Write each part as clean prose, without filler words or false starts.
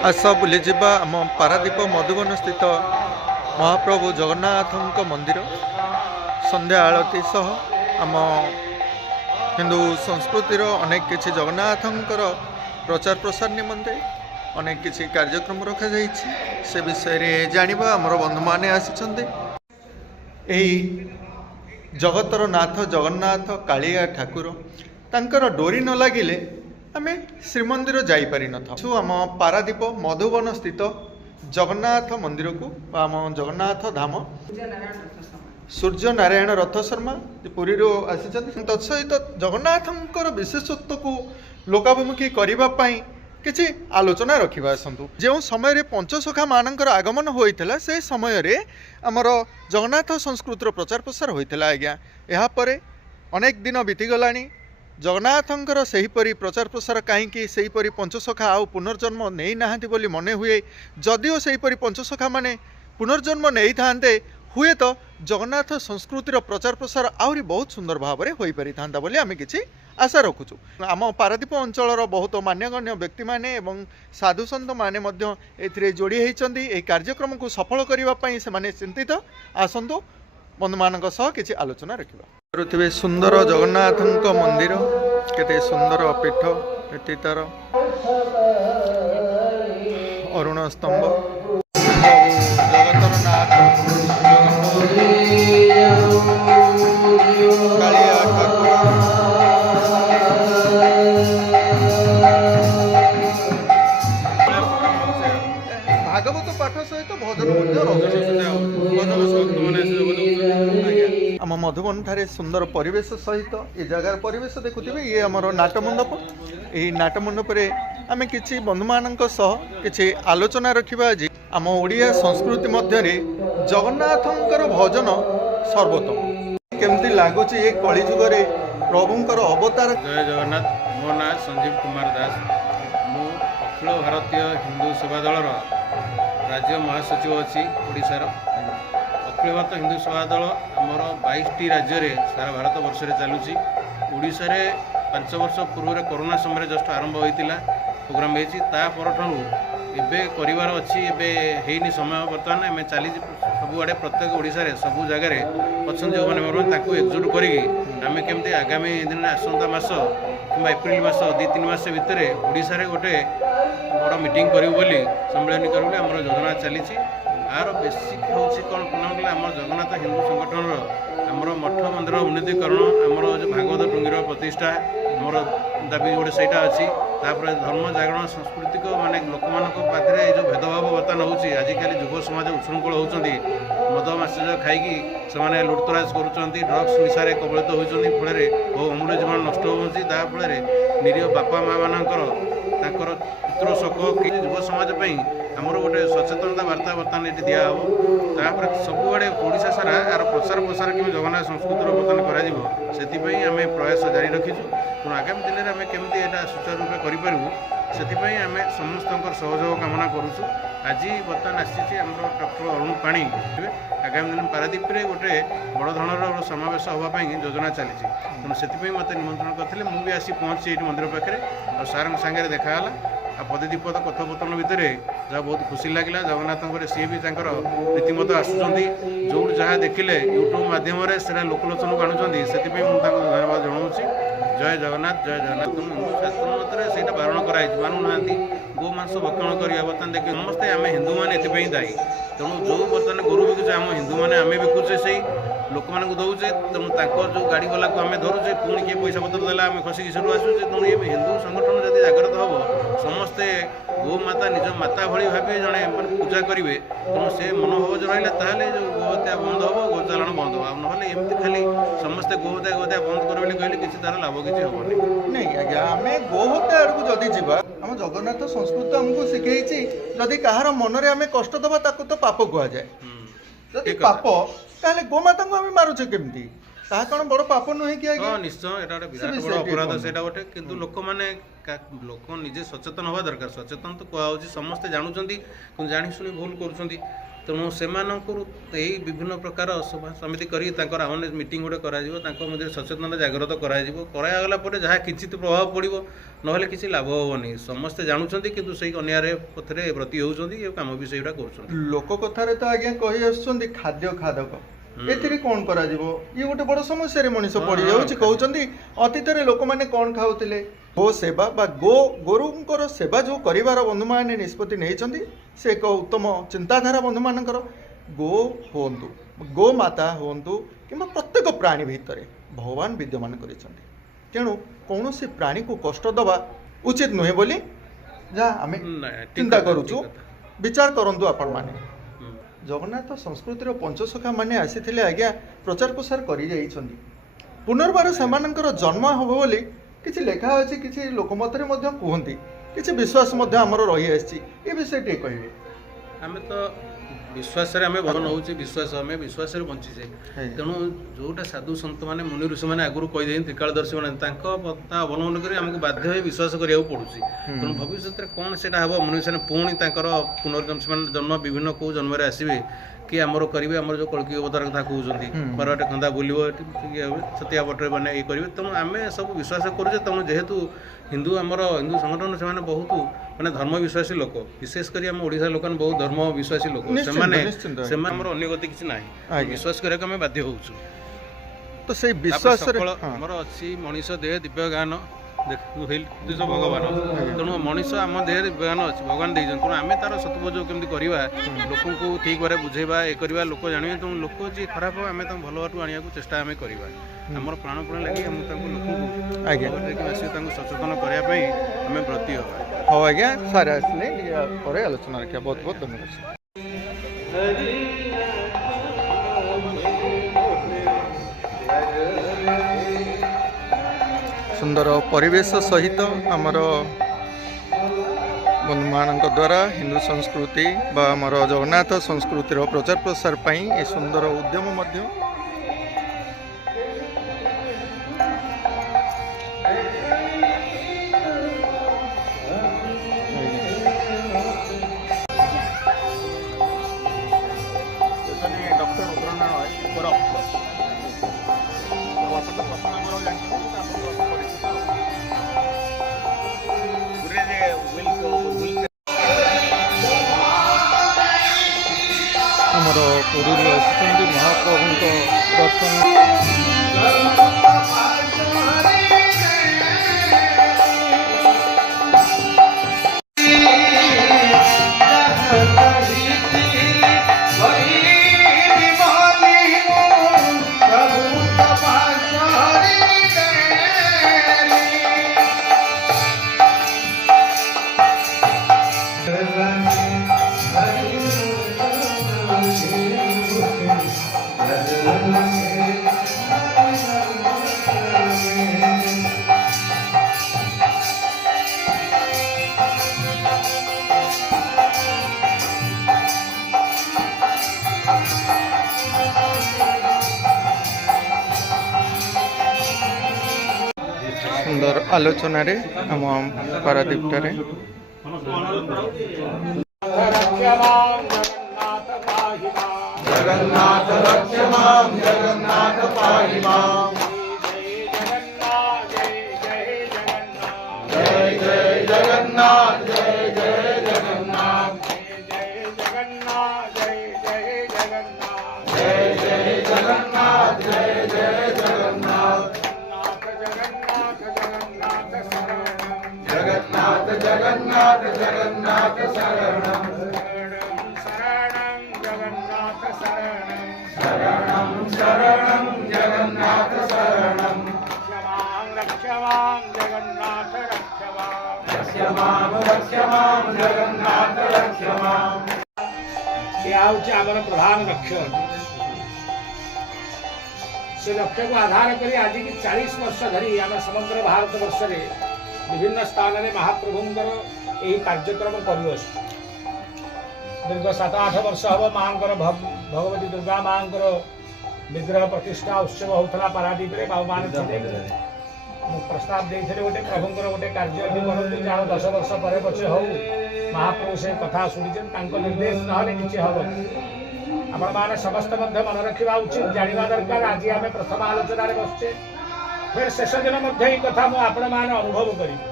आस बुलीजा आम पारादीप मधुबन स्थित महाप्रभु जगन्नाथ मंदिर संध्या आलती सह आम हिंदू संस्कृतिर अनेक किसी जगन्नाथंकर प्रचार प्रसार निमंते अनेक किसी कार्यक्रम रखा से विषय रे जानिबा हमर बंधु माने आसिछन्ते। एही जगतर नाथ जगन्नाथ कालिया ठाकुर तांकर डोरी न लागिले आमे श्रीमंदिर जाई पारि न था। आम पारादीप मधुबन स्थित जगन्नाथ मंदिर को आम जगन्नाथ धाम सूर्य नारायण रथ शर्मा पुरी आसी तत्सहित जगन्नाथंकर विशेषत्व को लोकाभिमुखी करने किसी आलोचना रखा आसतु। जो समय पंचसखा मानकर आगमन होता से समय आमर जगन्नाथ संस्कृतिर प्रचार प्रसार होता। आज्ञा यापर अनेक दिन बीतीगला जगन्नाथंकर सेहीपरि प्रचार प्रसार कहीं सेहीपरि पंचसखा आउ पुनर्जन्म नहीं नाहांती बोली मने हुए। जदिओ सेहीपरि पंचसखा माने पुनर्जन्म नहीं थांते हुए तो जगन्नाथ संस्कृतिर प्रचार प्रसार आहरी बहुत सुंदर भाव में हो पारि था बोली आम किसी आशा रखुचु। आम पारादीप अंचल बहुत मान्यगण्य व्यक्ति माने एवं साधु सन्त माने मध्य एथिरे जोड़ी होइचंदी। एही कार्यक्रम को सफल करने से चिंतित। आसंतु बंधु मानक सह किसी आलोचना रखिबा। पृथ्वी सुंदर जगन्नाथ मंदिर केते सुंदर पीठ एति तार अरुण स्तंभ जगतर नाथ कालिया ठाकुर भागवत पाठ सहित भजन आम मधुबन ठारे सुंदर परिवेश सहित ये जगार परिवेश देखुथिबे। ये आमर नाटमंडप यही नाटमंडप आम किसी बंधु मानक सह किसी आलोचना रखिबा। जे आम ओडिया संस्कृति मध्य जगन्नाथंकर भजन सर्वोत्तम केमती लगुच ये कलिजुगे प्रभुंकर अवतार। जय जगन्नाथ। मो ना संजीव कुमार दास। मु अखिल भारतीय हिंदू सभा दल राज्य महासचिव अच्छी ओडिशार। अखिल भारत हिंदू सभा दल आमर 22टी राज्य रे सारा भारत वर्ष रे चलुची। ओडिशा रे 5 वर्ष पूर्व कोरोना समय जस्ट आरंभ होइतिला प्रोग्राम होइची। ता परठानु एबे करिवार अछि एबे हेइनी समय वर्तमान आमे चली सब आड़े प्रत्येक ओडिशा रे सब जगह रे अछन जो माने मरन ताकू एकजुट करिकी आमे केमते आगामी दिन आसंता मास किंबा एप्रिल मास 2-3 मास भितर ओडिशा रे गोटे बड़ मीटिंग करियो बोली सम्मेलन करू बोली हमर योजना चलीची। आर बेसिक होची कोन कोन आम जगन्नाथ हिंदू संगठन आमर मठ मंदिर उन्नतीकरण आमर जो भागवत टुंगीर प्रतिष्ठा आमर दाबी गोटे सहीटा अच्छी। तापर धर्म जागरण सांस्कृतिक माने लोक पाखे जो भेदभाव बर्तमान होची आजिकल युव समाज उच्छृंखल होती मद मासिज खाई से लुटतराज करुँच ड्रग्स निशारे कबलित होती फल बहु अमूल्य जीवन नष्ट होफल निरीह बापा माँ मानकर पितृ शोक कि युव समाज आमर गोटे सचेतनता वार्ता बर्तमान ये दिहब। तापर सबुआड़े ओडिशा सारा यार प्रचार प्रसार कि जगन्नाथ संस्कृतिर बर्तमान कर आम प्रयास जारी रखीचु। तेणु आगामी दिन में आम केमी यहाँ सुचारू रूप करूँ से आम समस्त सहयोग कामना करुचु। आज बर्तमान आसी डॉक्टर अरुण पाणी आगामी दिन पारादीप में गोटे बड़ धरण समावेश हाँपाई योजना चली। तेणु से मत निमंत्रण करते मुझे आसी पहुँची ये मंदिर पाखे और सार सागे देखाला आ पदे दीपद कथोपकथन भितर जहाँ बहुत खुशी लगे जगन्नाथ सी भी रीतिमत आसुँच जो जहाँ देखिले यूट्यूब मध्यम से लोकलोचन को आणुँच से धन्यवाद जनाऊँ। जय जगन्नाथ जय जगन्नाथ। शास्त्र मत से बारण कराई मानुना गो मांस भक्षण करवा बर्तमान देखिए समस्ते आम हिंदू मैंने दायी। तेणु जो बर्तमान गोरु बिकुचे आम हिंदू मैंने आम बिकुचे से लोक मानक दौचे। तेणु जो गाड़ी वाला को आम धरुचे पुणी किए पैसा पत्र देला आम खसिकी से आसुचे। तेणु ये हिंदू संगठन जब जागृत हम समस्ते गोमाता निज माता भली भावे जड़े पूजा करेंगे तेणु से मनोभाव जो रहा जो गोहत्या बंद हम गोचालाण बंद हो ना एमती खाली समस्ते गोहत्या बंद कर कहले किसी तार लाभ किसी हेनी नहीं। आज्ञा आम गोहत्या आड़क जदि जीवा आम जगन्नाथ संस्कृति आमको शिखई जदि कहार मन में आम कष्ट दबा तो पाप कहुए। जदि पाप ताहले गोमाता को आम मारुचे केमती ता कौन बड़ पाप नुहे कि? निश्चय एटा विराट बड़ अपराध सेटा गोटे किंतु लोक माने लोक निजे सचेतन हवा दरकार। सचेतन तो कहूँ समस्ते जानुंट कि जाणी शुणी भूल करुँच ତେଣୁ ସେମାନଙ୍କୁ ଏଇ ବିଭିନ୍ନ ପ୍ରକାର ସଭା ସମିତି କରି ତାଙ୍କର ଆୱାରନେସ୍ ମିଟିଂ ଗୋଟେ କରାଯିବ, ତାଙ୍କ ମଧ୍ୟରେ ସଚେତନତା ଜାଗ୍ରତ କରାଯିବ। କରାଗଲା ପରେ ଯାହା କିଞ୍ଚିତ ପ୍ରଭାବ ପଡ଼ିବ, ନହେଲେ କିଛି ଲାଭ ହେବନି। ସମସ୍ତେ ଜାଣୁଛନ୍ତି କିନ୍ତୁ ସେଇ ଅନ୍ୟାୟ ପଥରେ ବ୍ରତୀ ହେଉଛନ୍ତି ଏ କାମ ବି ସେଇଟା କରୁଛନ୍ତି। ଲୋକ କଥାରେ ତ ଆଜ୍ଞା କହି ଆସୁଛନ୍ତି ଖାଦ୍ୟ ଖାଦକ, ଏଥିରେ କ'ଣ କରାଯିବ? ଇଏ ଗୋଟେ ବଡ଼ ସମସ୍ୟାରେ ମଣିଷ ପଡ଼ିଯାଉଛି। କହୁଛନ୍ତି ଅତୀତରେ ଲୋକମାନେ କ'ଣ ଖାଉଥିଲେ? ଗୋ ସେବା ବା ଗୋରୁଙ୍କର ସେବା ଯେଉଁ କରିବାର ବନ୍ଧୁମାନେ ନିଷ୍ପତ୍ତି ନେଇଛନ୍ତି, ସେ ଏକ ଉତ୍ତମ ଚିନ୍ତାଧାରା ବନ୍ଧୁମାନଙ୍କର। ଗୋ ହୁଅନ୍ତୁ, ଗୋମାତା ହୁଅନ୍ତୁ କିମ୍ବା ପ୍ରତ୍ୟେକ ପ୍ରାଣୀ ଭିତରେ ଭଗବାନ ବିଦ୍ୟମାନ କରିଛନ୍ତି। ତେଣୁ କୌଣସି ପ୍ରାଣୀକୁ କଷ୍ଟ ଦେବା ଉଚିତ ନୁହେଁ ବୋଲି ଯାହା ଆମେ ଚିନ୍ତା କରୁଛୁ। ବିଚାର କରନ୍ତୁ ଆପଣମାନେ। ଜଗନ୍ନାଥ ସଂସ୍କୃତିର ପଞ୍ଚସଖା ମାନେ ଆସିଥିଲେ ଆଜ୍ଞା, ପ୍ରଚାର ପ୍ରସାର କରିଯାଇଛନ୍ତି। ପୁନର୍ବାର ସେମାନଙ୍କର ଜନ୍ମ ହେବ ବୋଲି କିଛି ଲେଖା ଅଛି, କିଛି ଲୋକମତରେ ମଧ୍ୟ କୁହନ୍ତି, କିଛି ବିଶ୍ୱାସ ମଧ୍ୟ ଆମର ରହିଆସିଛି। ଏ ବିଷୟ ଟିକେ କହିବେ। ଆମେ ତ ବିଶ୍ୱାସରେ ଆମେ ଭଲ ନେଉଛେ, ଆମେ ବିଶ୍ୱାସରେ ବଞ୍ଚିଛେ। ତେଣୁ ଯେଉଁଟା ସାଧୁ ସନ୍ତମାନେ ମୁନି ଋଷିମାନେ ଆଗରୁ କହିଦେଇଛନ୍ତି, ତ୍ରିକାଳଦର୍ଶୀମାନେ ତାଙ୍କ କଥା ଅବଲମ୍ବନ କରି ଆମକୁ ବାଧ୍ୟ ହୋଇ ବିଶ୍ୱାସ କରିବାକୁ ପଡ଼ୁଛି। ତେଣୁ ଭବିଷ୍ୟତରେ କ'ଣ ସେଇଟା ହେବ, ମନୁଷ୍ୟମାନେ ପୁଣି ତାଙ୍କର ପୁନର୍ଜନ୍ମ, ସେମାନେ ଜନ୍ମ ବିଭିନ୍ନ କେଉଁ ଜନ୍ମରେ ଆସିବେ କି ଆମର କରିବେ, ଆମର ଯେଉଁ କଳ୍କି ଅବତାର କଥା କହୁଛନ୍ତି, ବାରବାଟେ ଖନ୍ଦା ବୁଲିବ, ଛତିଆ ବଟରେ ମାନେ ଇଏ କରିବେ। ତେଣୁ ଆମେ ସବୁ ବିଶ୍ୱାସ କରୁଛେ। ତେଣୁ ଯେହେତୁ ହିନ୍ଦୁ ସଂଗଠନ ସେମାନେ ବହୁତ ମାନେ ଧର୍ମ ବିଶ୍ୱାସୀ ଲୋକ, ବିଶେଷ କରି ଆମ ଓଡ଼ିଶାର ଲୋକମାନେ ବହୁତ ଧର୍ମ ବିଶ୍ୱାସୀ ଲୋକ। ସେମାନେ ଆମର ଅନ୍ୟ ଗତି କିଛି ନାହିଁ, ବିଶ୍ୱାସ କରିବାକୁ ଆମେ ବାଧ୍ୟ ହେଉଛୁ। ତ ସେଇ ବିଶ୍ୱାସରେ ଆମର ଅଛି ମଣିଷ ଦେହ ଦିବ୍ୟ ଜ୍ଞାନ ଭଗବାନ। ତେଣୁ ମଣିଷ ଆମ ଦେହରେ ଜ୍ଞାନ ଅଛି, ଭଗବାନ ଦେଇଛନ୍ତି। ତେଣୁ ଆମେ ତାର ସଦୁପଯୋଗ କେମିତି କରିବା, ଲୋକଙ୍କୁ ଠିକ୍ ଭାବରେ ବୁଝେଇବା, ଏ କରିବା, ଲୋକ ଜାଣିବେ। ତେଣୁ ଲୋକ ଯିଏ ଖରାପ ହେବ ଆମେ ତାଙ୍କୁ ଭଲ ବାଟକୁ ଆଣିବାକୁ ଚେଷ୍ଟା ଆମେ କରିବା। ଆମର ପ୍ରାଣପଣ ଲାଗି ଆମେ ତାଙ୍କୁ ଲୋକଙ୍କୁ ଆସିବେ, ତାଙ୍କୁ ସଚେତନ କରିବା ପାଇଁ ଆମେ ବ୍ରତୀ ହେବା। ହଉ ଆଜ୍ଞା, ସାର୍ ଆସିଲେ ପରେ ଆଲୋଚନା ରଖିବା। ବହୁତ ବହୁତ ଧନ୍ୟବାଦ। ସୁନ୍ଦର ପରିବେଶ ସହିତ ଆମର ବନ୍ଧୁମାନଙ୍କ ଦ୍ୱାରା ହିନ୍ଦୁ ସଂସ୍କୃତି ବା ଆମର ଜଗନ୍ନାଥ ସଂସ୍କୃତିର ପ୍ରଚାର ପ୍ରସାର ପାଇଁ ଏ ସୁନ୍ଦର ଉଦ୍ୟମ ମଧ୍ୟ ଆମର ପୁରୀରୁ ଆସିଛନ୍ତି ମହାପ୍ରଭୁଙ୍କ ଦର୍ଶନ। ସୁନ୍ଦର ଆଲୋଚନାରେ ଆମ ପାରାଦୀପଠାରେ ଜଗନ୍ନାଥ ରକ୍ଷ ମାମ୍, ଜଗନ୍ନାଥ ପାହି ମାମ୍। ଜୟ ଜୟ ଜଗନ୍ନାଥ, ଜୟ ଜୟ ଜଗନ୍ନାଥ, ଜୟ ଜଗନ୍ନାଥ, ଜୟ ଜୟ ଜଗନ୍ନାଥ, ଜୟ ଜୟ ଜଗନ୍ନାଥ, ଜୟ ଜୟ ଜଗନ୍ନାଥ। जगन्नाथ जगन्नाथ जगन्नाथ शरणं शरणं जगन्नाथ शरणं शरणं शरणं जगन्नाथ शरणं रक्ष मां जगन्नाथ रक्ष मां जगन्नाथ रक्ष मां। ये आउचे आमर प्रधान लक्ष्य। से लक्ष्य को आधार करी आज की 40 वर्ष धरी आम समग्र भारत वर्ष रे विभिन्न स्थान में महाप्रभुंर यही कार्यक्रम कर दीर्घ 7-8 वर्ष हम माँ भगवती दुर्गा माँ विग्रह प्रतिष्ठा उत्सव होता पारादीप में बाबू मान प्रस्ताव देते गोटे प्रभुंर गोटे कार्य करूँ जहाँ 10 वर्ष पर पछे हो महाप्रभु से कथा शुणी निर्देश ना कि हम ଆପଣମାନେ ସମସ୍ତେ ମଧ୍ୟ ମନେ ରଖିବା ଉଚିତ, ଜାଣିବା ଦରକାର। ଆଜି ଆମେ ପ୍ରଥମ ଆଲୋଚନାରେ ବସିଛେ, ଫେର ଶେଷ ଦିନ ମଧ୍ୟ ଏଇ କଥା ମୁଁ ଆପଣମାନେ ଅନୁଭବ କରିବି।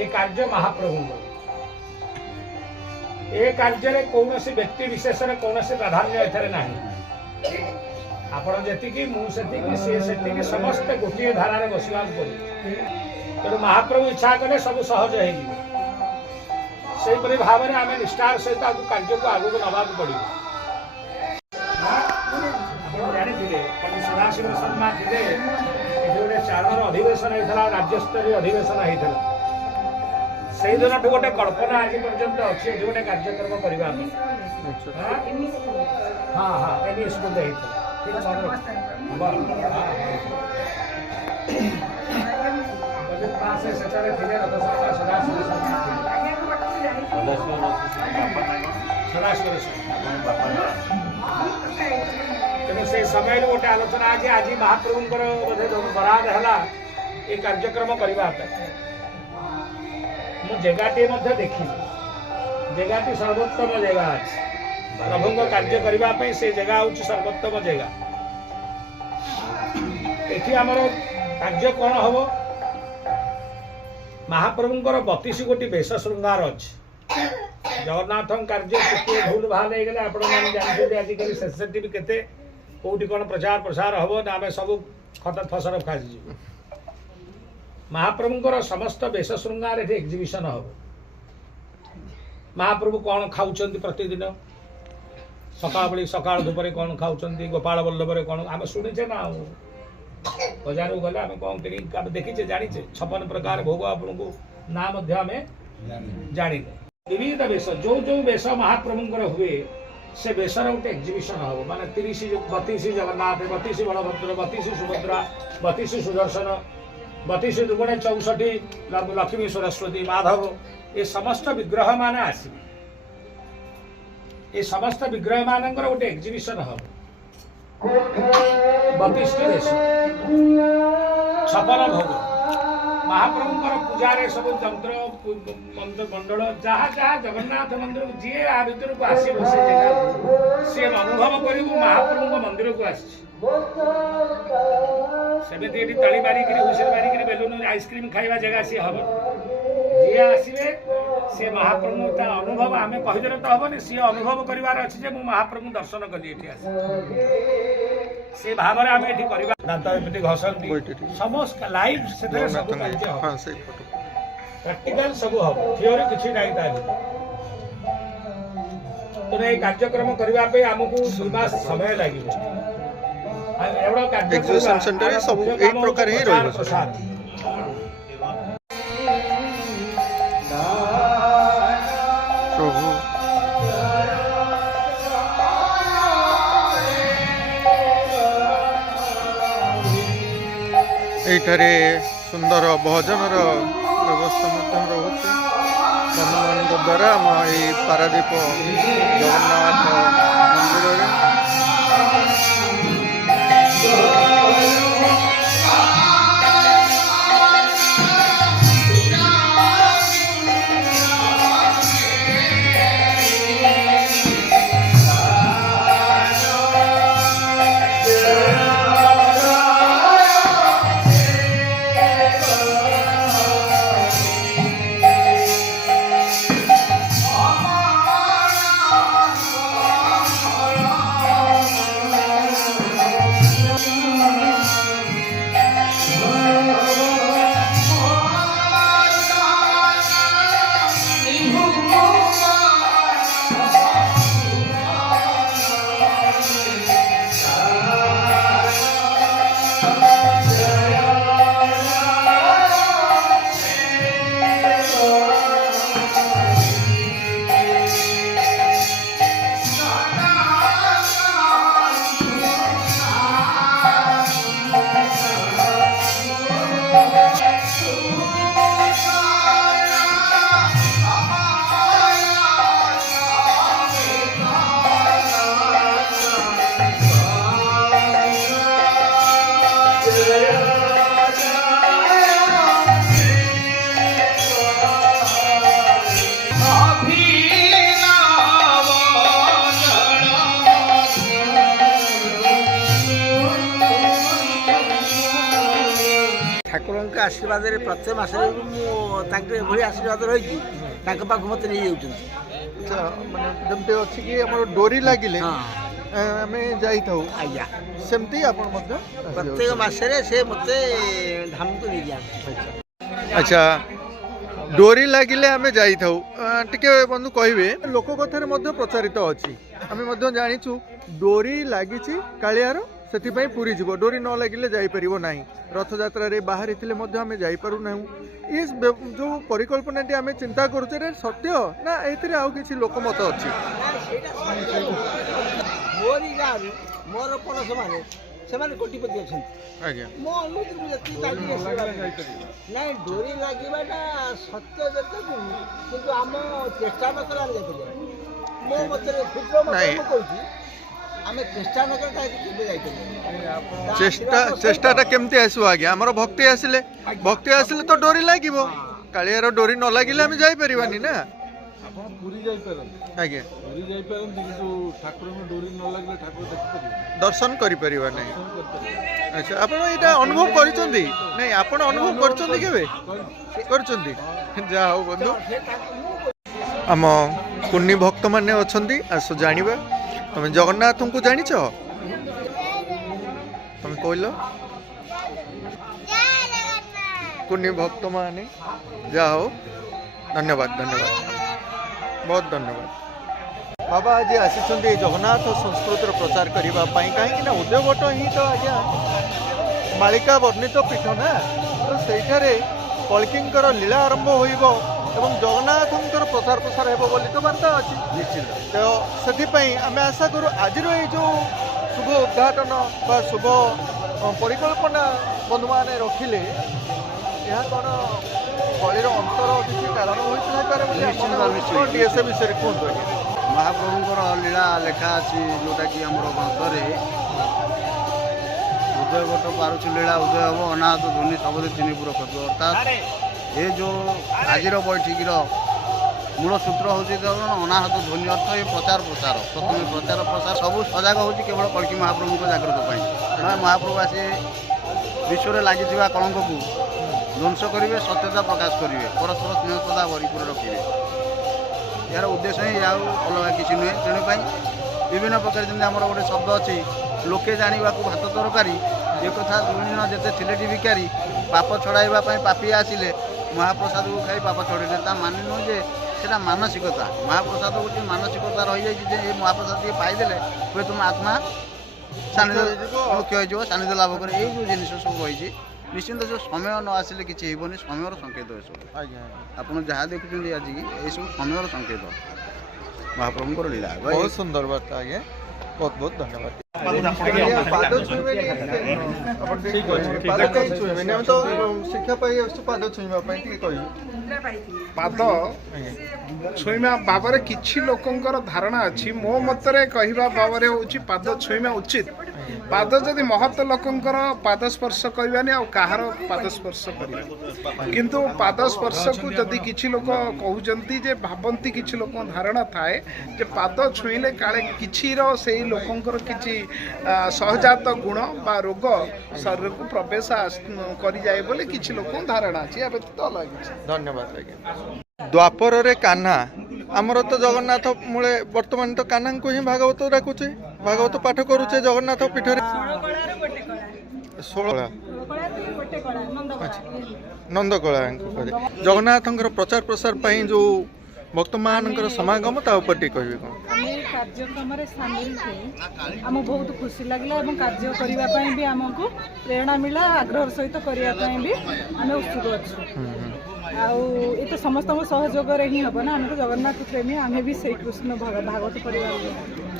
ଏ କାର୍ଯ୍ୟ ମହାପ୍ରଭୁଙ୍କର, ଏ କାର୍ଯ୍ୟରେ କୌଣସି ବ୍ୟକ୍ତି ବିଶେଷରେ କୌଣସି ପ୍ରାଧାନ୍ୟ ଏଠାରେ ନାହିଁ। ଆପଣ ଯେତିକି, ମୁଁ ସେତିକି, ସିଏ ସେତିକି, ସମସ୍ତେ ଗୋଟିଏ ଧାରାରେ ବସିବାକୁ ପଡ଼ିବ। ତେଣୁ ମହାପ୍ରଭୁ ଇଚ୍ଛା କଲେ ସବୁ ସହଜ ହେଇଯିବ। ସେହିପରି ଭାବରେ ଆମେ ନିଷ୍ଠାର ସହିତ କାର୍ଯ୍ୟକୁ ଆଗକୁ ନେବାକୁ ପଡ଼ିବ। ଆପଣ ଜାଣିଥିଲେ ପଣ୍ଡିତ ସଦାଶିବ ଶର୍ମା ଥିଲେ, ଏଠି ଗୋଟେ ଚାରଣର ଅଧିବେଶନ ହେଇଥିଲା, ରାଜ୍ୟସ୍ତରୀୟ ଅଧିବେଶନ ହେଇଥିଲା। ସେଇ ଦିନଠୁ ଗୋଟେ କଳ୍ପନା ଆଜି ପର୍ଯ୍ୟନ୍ତ ଅଛି, ଏଠି ଗୋଟେ କାର୍ଯ୍ୟକ୍ରମ କରିବା ପାଇଁ। ହଁ ହଁ, ଏମି ସ୍କୁଲରେ ହେଇଥିଲା। ଠିକ୍ ମନେ ସେଠାରେ ଥିଲେ ରଥଶର୍ମା, ସଦାଶିବ ଶର୍ମା ସଦାଶିବ ତେଣୁ ସେ ସମୟରେ ଗୋଟେ ଆଲୋଚନା ଅଛି, ଆଜି ମହାପ୍ରଭୁଙ୍କର ବୋଧେ ବରାଦ ହେଲା ଏ କାର୍ଯ୍ୟକ୍ରମ କରିବା ପାଇଁ। ମୁଁ ଜାଗାଟିଏ ମଧ୍ୟ ଦେଖିଲି, ଜାଗାଟି ସର୍ବୋତ୍ତମ ଜାଗା ଅଛି ପ୍ରଭୁଙ୍କ କାର୍ଯ୍ୟ କରିବା ପାଇଁ। ସେ ଜାଗା ହେଉଛି ସର୍ବୋତ୍ତମ ଜାଗା। ଏଠି ଆମର କାର୍ଯ୍ୟ କ'ଣ ହବ? ମହାପ୍ରଭୁଙ୍କର 32 ଗୋଟି ବେଶ ଶୃଙ୍ଗାର ଅଛି। ଜଗନ୍ନାଥଙ୍କ କାର୍ଯ୍ୟ ଟିକେ ଭୁଲ ଭାଲ ହେଇଗଲେ ଆପଣମାନେ ଜାଣିଛନ୍ତି ଆଜିକାଲି ସେନ୍ସିଟିଭ୍ କେତେ, କେଉଁଠି କ'ଣ ପ୍ରଚାର ପ୍ରସାର ହେବ ନା ଆମେ ସବୁ ଖତ ଫସର ଖାସିଯିବୁ। ମହାପ୍ରଭୁଙ୍କର ସମସ୍ତ ବେଶ ଶୃଙ୍ଗାର ଏଠି ଏକ୍ଜିବିସନ୍ ହେବ। ମହାପ୍ରଭୁ କ'ଣ ଖାଉଛନ୍ତି ପ୍ରତିଦିନ, ସକାଳ ଧୂପରେ କ'ଣ ଖାଉଛନ୍ତି, ଗୋପାଳ ବଲ୍ଲଭରେ କ'ଣ ଆମେ ଶୁଣିଛେ ନା। ଆଉ ବଜାରକୁ ଗଲେ ଆମେ କ'ଣ କିଣିକି ଆମେ ଦେଖିଛେ, ଜାଣିଛେ। 56 ପ୍ରକାର ଭୋଗ ଆପଣଙ୍କୁ ନାଁ ମଧ୍ୟ ଆମେ ଜାଣିନେ। ବିବିଧ ବେଶ, ଯୋଉ ବେଶ ମହାପ୍ରଭୁଙ୍କର ହୁଏ, ସେ ବେଶର ଗୋଟେ ଏକ୍ଜିବିସନ୍ ହେବ। ମାନେ 32 ଜଗନ୍ନାଥ, 32 ବଳଭଦ୍ର, 32 ସୁଭଦ୍ରା, 32 ସୁଦର୍ଶନ, 32 ଦୁଗୁଣେ 64 ଲକ୍ଷ୍ମୀ ସରସ୍ୱତୀ ମାଧବ, ଏ ସମସ୍ତ ବିଗ୍ରହ ମାନେ ଆସିବେ। ଏ ସମସ୍ତ ବିଗ୍ରହ ମାନଙ୍କର ଗୋଟେ ଏକ୍ଜିବିସନ୍ ହେବ। 32ଟି ବେଶ, 56 ଭୋଗ। ମହାପ୍ରଭୁଙ୍କର ପୂଜାରେ ସବୁ ଯନ୍ତ୍ର ମଣ୍ଡଳ ଯାହା ଯାହା ଜଗନ୍ନାଥ ମନ୍ଦିରକୁ ଯିଏ ଆ ଭିତରକୁ ଆସିବ, ସେ ଜାଗାକୁ ସିଏ ଅନୁଭବ କରିବୁ ମହାପ୍ରଭୁଙ୍କ ମନ୍ଦିରକୁ ଆସିଛି। ସେମିତି ଏଠି ତାଳି ମାରିକିରି, ହୁଇସିଲ୍ ମାରିକିରି, ବେଲୁନ ଆଇସ୍କ୍ରିମ୍ ଖାଇବା ଜାଗା ସିଏ ହବ। ଯିଏ ଆସିବେ ସିଏ ମହାପ୍ରଭୁ ତା ଅନୁଭବ, ଆମେ କହିଦେଲେ ତ ହବନି, ସିଏ ଅନୁଭବ କରିବାର ଅଛି ଯେ ମୁଁ ମହାପ୍ରଭୁ ଦର୍ଶନ କଲି ଏଠି ଆସି। ସେ ଭାବରେ ଆମେ ଏଠି କରିବା। ଦାନ୍ତ ଏମିତି ଘଷନ୍ତି, ସମସ୍ତ ଲାଇଭ ସେଥିରେ ସବୁ କାର୍ଯ୍ୟ ହବ, ପ୍ରାକ୍ଟିକାଲ ସବୁ ହବ, ଥିଓରି କିଛି ନାହିଁ ତା ଭିତରେ। ତେଣୁ ଏଇ କାର୍ଯ୍ୟକ୍ରମ କରିବା ପାଇଁ ଆମକୁ 2 ମାସ ସମୟ ଲାଗିବ। ଏକ୍ଜିବିସନ୍ ସେଣ୍ଟରରେ ସବୁ ଏଇ ପ୍ରକାର ହିଁ ରହିବ। ପ୍ରଭୁ ଏଇଠାରେ ସୁନ୍ଦର ଭୋଜନର ବ୍ୟବସ୍ଥା ମଧ୍ୟ ରହୁଛି ବନ୍ଧୁମାନଙ୍କ ଦ୍ୱାରା ଆମ ଏଇ ପାରାଦୀପ ଜଗନ୍ନାଥ ମନ୍ଦିରରେ। ଆଶୀର୍ବାଦରେ ପ୍ରତ୍ୟେକ ମାସରେ ତାଙ୍କ ଏଭଳି ଆଶୀର୍ବାଦ ରହିଛି ତାଙ୍କ ପାଖକୁ ମୋତେ ନେଇଯାଉଛନ୍ତି। ଆଚ୍ଛା ମାନେ ଯେମିତି ଅଛି କି ଆମର ଡୋରି ଲାଗିଲେ ଆମେ ଯାଇଥାଉ, ଆଜ୍ଞା ସେମିତି ଆପଣ ମଧ୍ୟ ପ୍ରତ୍ୟେକ ମାସରେ ସେ ମୋତେ ଧାମକୁ ନେଇଯାଆନ୍ତି। ଆଚ୍ଛା ଡୋରି ଲାଗିଲେ ଆମେ ଯାଇଥାଉ। ଟିକେ ବନ୍ଧୁ କହିବେ, ଲୋକ କଥାରେ ମଧ୍ୟ ପ୍ରଚାରିତ ଅଛି, ଆମେ ମଧ୍ୟ ଜାଣିଛୁ ଡୋରି ଲାଗିଛି କାଳିଆର ସେଥିପାଇଁ ପୁରୀ ଯିବ, ଡୋରି ନ ଲାଗିଲେ ଯାଇପାରିବ ନାହିଁ। ରଥଯାତ୍ରାରେ ବାହାରିଥିଲେ ମଧ୍ୟ ଆମେ ଯାଇପାରୁନାହୁଁ। ଏ ଯେଉଁ ପରିକଳ୍ପନାଟି ଆମେ ଚିନ୍ତା କରୁଛେ ଏଇଟା ସତ୍ୟ ନା ଏଥିରେ ଆଉ କିଛି ଲୋକମତ ଅଛି? ମୋରି ଗାଁରୁ ମୋର ପଡ଼ୋଶୀମାନେ ସେମାନେ କୋଟିପତି ଅଛନ୍ତି। ଆଜ୍ଞା ମୋ ଅନୁଭୂତିକୁ ଯେତିକି ଲାଗି ନାଇଁ ଡୋରି ଲାଗିବାଟା ସତ୍ୟ ଯେତେ କିନ୍ତୁ ଆମ ଚେଷ୍ଟା ନ କଲେ ଆମେ ଯାଇପାରିବା। ମୋ ମତରେ କ୍ଷୁଦ୍ର ମତରେ ମୁଁ କହୁଛି ଆମେ ଚେଷ୍ଟା ନ କଲେ ତାହାକୁ କେବେ ଯାଇପାରିବା। ଚେଷ୍ଟାଟା କେମିତି ଆସିବ ଆଜ୍ଞା? ଆମର ଭକ୍ତି ଆସିଲେ ତ ଡୋରି ଲାଗିବ। କାଳିଆର ଡୋରି ନ ଲାଗିଲେ ଆମେ ଯାଇପାରିବାନି ନା। ଆପଣ ପୁରୀ ଯାଇପାରନ୍ତି, ଆଜ୍ଞା ପୁରୀ ଯାଇପାରନ୍ତି କିନ୍ତୁ ଠାକୁରଙ୍କ ଡୋରି ନ ଲାଗିଲେ ଠାକୁର ଦେଖିପାରିବେ, ଦର୍ଶନ କରିପାରିବା ନାହିଁ। ଦର୍ଶନ କରିପାରିବେ। ଆଚ୍ଛା ଆପଣ ଏଇଟା ଅନୁଭବ କରିଛନ୍ତି? ନାଇଁ ଆପଣ ଅନୁଭବ କରିଛନ୍ତି କେବେ? କରିଛନ୍ତି? ଯାହା ହଉ ବନ୍ଧୁ, ଆମ କୁନି ଭକ୍ତମାନେ ଅଛନ୍ତି, ଆସ ଜାଣିବା। ତମେ ଜଗନ୍ନାଥଙ୍କୁ ଜାଣିଛ? ତମେ କହିଲ କୁନି ଭକ୍ତମାନେ, ଯାହା ହଉ ଧନ୍ୟବାଦ ଧନ୍ୟବାଦ, ବହୁତ ଧନ୍ୟବାଦ। ବାବା ଆଜି ଆସିଛନ୍ତି ଜଗନ୍ନାଥ ସଂସ୍କୃତିର ପ୍ରଚାର କରିବା ପାଇଁ, କାହିଁକି ନା ଉଦୟଭଟ୍ଟ ହିଁ ତ ଆଜ୍ଞା ମାଳିକା ବର୍ଣ୍ଣିତ ପୀଠ ନା, ତ ସେଇଠାରେ କଳ୍କୀଙ୍କର ଲୀଳା ଆରମ୍ଭ ହୋଇବ ଏବଂ ଜଗନ୍ନାଥଙ୍କର ପ୍ରଚାର ପ୍ରସାର ହେବ ବୋଲି ତ ବାର୍ତ୍ତା ଅଛି ନିଶ୍ଚିତ। ତ ସେଥିପାଇଁ ଆମେ ଆଶା କରୁ ଆଜିର ଏଇ ଯେଉଁ ଶୁଭ ଉଦ୍ଘାଟନ ବା ଶୁଭ ପରିକଳ୍ପନା ବନ୍ଧୁମାନେ ରଖିଲେ ଏହା କ'ଣ କଳିର ଅନ୍ତର କିଛି କାରଣ ହୋଇଥାଇପାରେ ବୋଲି ଟିକେ ସେ ବିଷୟରେ କୁହନ୍ତୁ ଆଜ୍ଞା। ମହାପ୍ରଭୁଙ୍କର ଲୀଳା ଲେଖା ଅଛି, ଯେଉଁଟାକି ଆମର ଗ୍ରନ୍ଥରେ ଉଦୟଭଟ୍ଟ ପାରୁଛୁ ଲୀଳା ଉଦୟ ହେବ ଅନାହତ ଧ୍ୱନି ସବୁରେ ଚିନିପୁର ଖୋଜ। ଅର୍ଥାତ୍ ଏ ଯେଉଁ ଆଜିର ବୈଠକୀର ମୂଳ ସୂତ୍ର ହେଉଛି ଅନାହତ ଧ୍ୱନି ଅର୍ଥ ଏ ପ୍ରଚାର ପ୍ରସାର। ପ୍ରଥମେ ପ୍ରଚାର ପ୍ରସାର ସବୁ ସଜାଗ ହେଉଛି କେବଳ କଳ୍କୀ ମହାପ୍ରଭୁଙ୍କ ଜାଗ୍ରତ ପାଇଁ। ମହାପ୍ରଭୁ ଆସି ବିଶ୍ୱରେ ଲାଗିଥିବା କଳଙ୍କକୁ ଧ୍ୱଂସ କରିବେ, ସତ୍ୟତା ପ୍ରକାଶ କରିବେ, ପରସ୍ପର ସ୍ନେହ ଶ୍ରଦ୍ଧା ଭରିପୁର ରଖିବେ। ଏହାର ଉଦ୍ଦେଶ୍ୟ ହିଁ ଆଉ ଅଲଗା କିଛି ନୁହେଁ। ତେଣୁ ପାଇଁ ବିଭିନ୍ନ ପ୍ରକାର ଯେମିତି ଆମର ଗୋଟେ ଶବ୍ଦ ଅଛି, ଲୋକେ ଜାଣିବାକୁ ଭାତ ତରକାରୀ, ଏ କଥା ଦୁର୍ଜନ ଯେତେ ଥିଲେ ଭିକାରୀ, ପାପ ଛଡ଼ାଇବା ପାଇଁ ପାପି ଆସିଲେ ମହାପ୍ରସାଦକୁ ଖାଇ ପାପ ଛଡ଼େଇଲେ। ତା ମାନେ ନୁହେଁ ଯେ ସେଇଟା ମାନସିକତା। ମହାପ୍ରସାଦ ଗୋଟେ ମାନସିକତା ରହିଯାଇଛି ଯେ ଏ ମହାପ୍ରସାଦ ଟିକେ ପାଇଦେଲେ ହୁଏ ତୁମ ଆତ୍ମା ସାନ୍ନିଧ୍ୟ ମୁଖ୍ୟ ହେଇଯିବ, ସାନ୍ନିଧ୍ୟ ଲାଭ করে। এই ଯେଉଁ ଜିନିଷ ସବୁ ରହିଛି ନିଶ୍ଚିନ୍ତ ଯେଉଁ ସମୟ ନ ଆସିଲେ କିଛି ହେବନି, ସମୟର ସଂକେତ ଏସବୁ। ଆଜ୍ଞା ଆପଣ ଯାହା ଦେଖୁଛନ୍ତି ଆଜି ଏସବୁ ସମୟର ସଂକେତ, ମହାପ୍ରଭୁଙ୍କର ଲୀଳା। ବହୁତ ସୁନ୍ଦର ବାର୍ତ୍ତା ଆଜ୍ଞା, ବହୁତ ବହୁତ ଧନ୍ୟବାଦ। ପାଦ ଛୁଇଁବେନି, ଆପଣ ଟିକେ କହିବେ ପାଦ କାହିଁ ଛୁଇଁବେନି? ଆମେ ତ ଶିକ୍ଷା ପାଇ ଆସୁଛୁ ପାଦ ଛୁଇଁବା ପାଇଁ, ଟିକେ କହିବେ। ପାଦ ଛୁଇଁବା ବାବଦରେ କିଛି ଲୋକଙ୍କର ଧାରଣା ଅଛି। ମୋ ମତରେ କହିବା ବାବଦରେ ହେଉଛି ପାଦ ଛୁଇଁବା ଉଚିତ। ପାଦ ଯଦି ମହତ ଲୋକଙ୍କର ପାଦ ସ୍ପର୍ଶ କରିବାନି, ଆଉ କାହାର ପାଦ ସ୍ପର୍ଶ କରିବା। କିନ୍ତୁ ପାଦ ସ୍ପର୍ଶକୁ ଯଦି କିଛି ଲୋକ କହୁଛନ୍ତି ଯେ ଭାବନ୍ତି, କିଛି ଲୋକଙ୍କ ଧାରଣା ଥାଏ ଯେ ପାଦ ଛୁଇଁଲେ କାଳେ କିଛିର ସେଇ ଲୋକଙ୍କର କିଛି ସହଜାତ ଗୁଣ ବା ରୋଗ ଶରୀରକୁ ପ୍ରବେଶ କରିଯାଏ ବୋଲି କିଛି ଲୋକଙ୍କ ଧାରଣା ଅଛି। ଏହା ବ୍ୟତୀତ ଅଲଗା କିଛି। ଧନ୍ୟବାଦ ଆଜ୍ଞା। ଦ୍ୱାପରରେ କାହ୍ନା, ଆମର ତ ଜଗନ୍ନାଥ ମୂଳେ ବର୍ତ୍ତମାନ ତ କାହ୍ନାଙ୍କୁ ହିଁ ଭାଗବତ ଡାକୁଛେ, ଭାଗବତ ପାଠ କରୁଛେ ଜଗନ୍ନାଥ ପୀଠରେ। 16 ନନ୍ଦକଳାଙ୍କୁ ଜଗନ୍ନାଥଙ୍କର ପ୍ରଚାର ପ୍ରସାର ପାଇଁ ଯେଉଁ ଭକ୍ତମାନଙ୍କର ସମାଗମ, ତା ଉପରେ ଟିକେ କହିବେ କ'ଣ? ଆମେ କାର୍ଯ୍ୟକ୍ରମରେ ସାମିଲ ହେଇ ଆମକୁ ବହୁତ ଖୁସି ଲାଗିଲା ଏବଂ କାର୍ଯ୍ୟ କରିବା ପାଇଁ ବି ଆମକୁ ପ୍ରେରଣା ମିଳିଲା, ଆଗ୍ରହର ସହିତ କରିବା ପାଇଁ ବି ଆମେ ଉତ୍ସୁକ ଅଛୁ। ଆଉ ଏ ତ ସମସ୍ତଙ୍କ ସହଯୋଗରେ ହିଁ ହେବ ନା, ଆମେ ତ ଜଗନ୍ନାଥ ପ୍ରେମୀ, ଆମେ ବି ସେଇ କୃଷ୍ଣ ଭାଗବତ ପରିବାର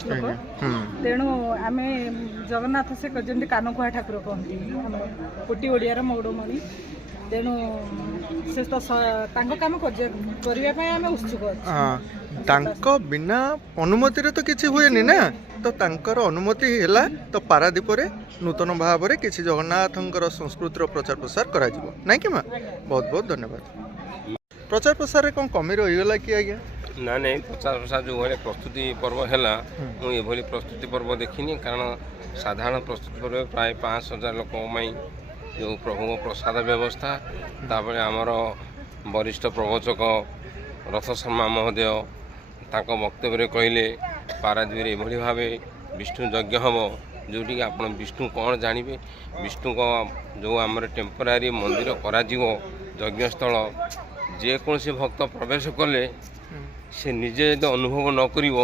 ଲୋକ। ତେଣୁ ଆମେ ଜଗନ୍ନାଥ ସେ ଯେମିତି କାନକୁହା ଠାକୁର କହନ୍ତି, ଆମର କୋଟି ଓଡ଼ିଆର ମୌଡ଼ମଣି। ତେଣୁ ସେ ତ ତାଙ୍କ କାମ କରିବା ପାଇଁ ଆମେ ଉତ୍ସୁକ ଅଛୁ। ତାଙ୍କ ବିନା ଅନୁମତିରେ ତ କିଛି ହୁଏନି ନା, ତ ତାଙ୍କର ଅନୁମତି ହେଲା ତ ପାରାଦୀପରେ ନୂତନ ଭାବରେ କିଛି ଜଗନ୍ନାଥଙ୍କର ସଂସ୍କୃତିର ପ୍ରଚାର ପ୍ରସାର କରାଯିବ, ନାଇଁ କି ମା? ବହୁତ ବହୁତ ଧନ୍ୟବାଦ। ପ୍ରଚାର ପ୍ରସାରରେ କ'ଣ କମି ରହିଗଲା କି ଆଜ୍ଞା? ନା ନାଇଁ, ପ୍ରଚାର ପ୍ରସାର ଯେଉଁଭଳି ପ୍ରସ୍ତୁତି ପର୍ବ ହେଲା, ମୁଁ ଏଭଳି ପ୍ରସ୍ତୁତି ପର୍ବ ଦେଖିନି। କାରଣ ସାଧାରଣ ପ୍ରସ୍ତୁତି ପର୍ବ ପ୍ରାୟ 5,000 ଲୋକଙ୍କ ପାଇଁ ଯେଉଁ ପ୍ରଭୁଙ୍କ ପ୍ରସାଦ ବ୍ୟବସ୍ଥା, ତାପରେ ଆମର ବରିଷ୍ଠ ପ୍ରବଚକ ରଥ ଶର୍ମା ମହୋଦୟ ତାଙ୍କ ବକ୍ତବ୍ୟରେ କହିଲେ ପାରାଦ୍ୱୀପରେ ଏଭଳି ଭାବେ ବିଷ୍ଣୁ ଯଜ୍ଞ ହେବ ଯେଉଁଠିକି ଆପଣ ବିଷ୍ଣୁ କ'ଣ ଜାଣିବେ। ବିଷ୍ଣୁଙ୍କ ଯେଉଁ ଆମର ଟେମ୍ପୋରାରୀ ମନ୍ଦିର କରାଯିବ ଯଜ୍ଞସ୍ଥଳ, ଯେକୌଣସି ଭକ୍ତ ପ୍ରବେଶ କଲେ ସେ ନିଜେ ଯଦି ଅନୁଭବ ନ କରିବ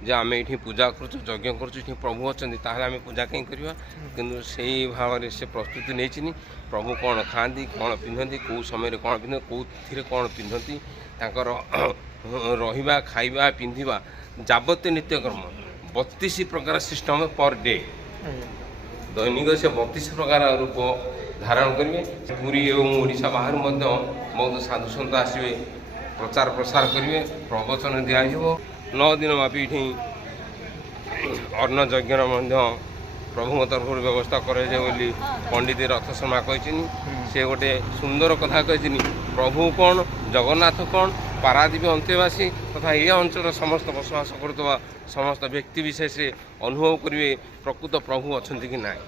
ଯେ ଆମେ ଏଇଠି ପୂଜା କରୁଛୁ, ଯଜ୍ଞ କରୁଛୁ, ଏଠି ପ୍ରଭୁ ଅଛନ୍ତି, ତାହେଲେ ଆମେ ପୂଜା କାହିଁ କରିବା। କିନ୍ତୁ ସେଇ ଭାବରେ ସେ ପ୍ରସ୍ତୁତି ନେଇଛନ୍ତି। ପ୍ରଭୁ କ'ଣ ଖାଆନ୍ତି, କ'ଣ ପିନ୍ଧନ୍ତି, କେଉଁ ସମୟରେ କ'ଣ ପିନ୍ଧନ୍ତି, କେଉଁଥିରେ କ'ଣ ପିନ୍ଧନ୍ତି, ତାଙ୍କର ରହିବା, ଖାଇବା, ପିନ୍ଧିବା, ଯାବତୀୟ ନିତ୍ୟକର୍ମ 32 ପ୍ରକାର ସିଷ୍ଟମ୍ ପର୍ ଡେ। ଦୈନିକ ସେ 32 ପ୍ରକାର ରୂପ ଧାରଣ କରିବେ। ପୁରୀ ଏବଂ ଓଡ଼ିଶା ବାହାରୁ ମଧ୍ୟ ବହୁତ ସାଧୁସନ୍ଥ ଆସିବେ, ପ୍ରଚାର ପ୍ରସାର କରିବେ, ପ୍ରବଚନ ଦିଆଯିବ। 9 ଦିନ ବ୍ୟାପୀ ଏଠି ଅନ୍ନ ଯଜ୍ଞର ମଧ୍ୟ ପ୍ରଭୁଙ୍କ ତରଫରୁ ବ୍ୟବସ୍ଥା କରାଯାଏ ବୋଲି ପଣ୍ଡିତ ରଥ ଶର୍ମା କହିଛନ୍ତି। ସେ ଗୋଟେ ସୁନ୍ଦର କଥା କହିଛନ୍ତି, ପ୍ରଭୁ କ'ଣ, ଜଗନ୍ନାଥ କ'ଣ, ପାରାଦ୍ୱୀପ ଅନ୍ତେବାସୀ ତଥା ଏ ଅଞ୍ଚଳର ସମସ୍ତ ବସବାସ କରୁଥିବା ସମସ୍ତ ବ୍ୟକ୍ତି ବିଶେଷ ଅନୁଭବ କରିବେ ପ୍ରକୃତ ପ୍ରଭୁ ଅଛନ୍ତି କି ନାହିଁ।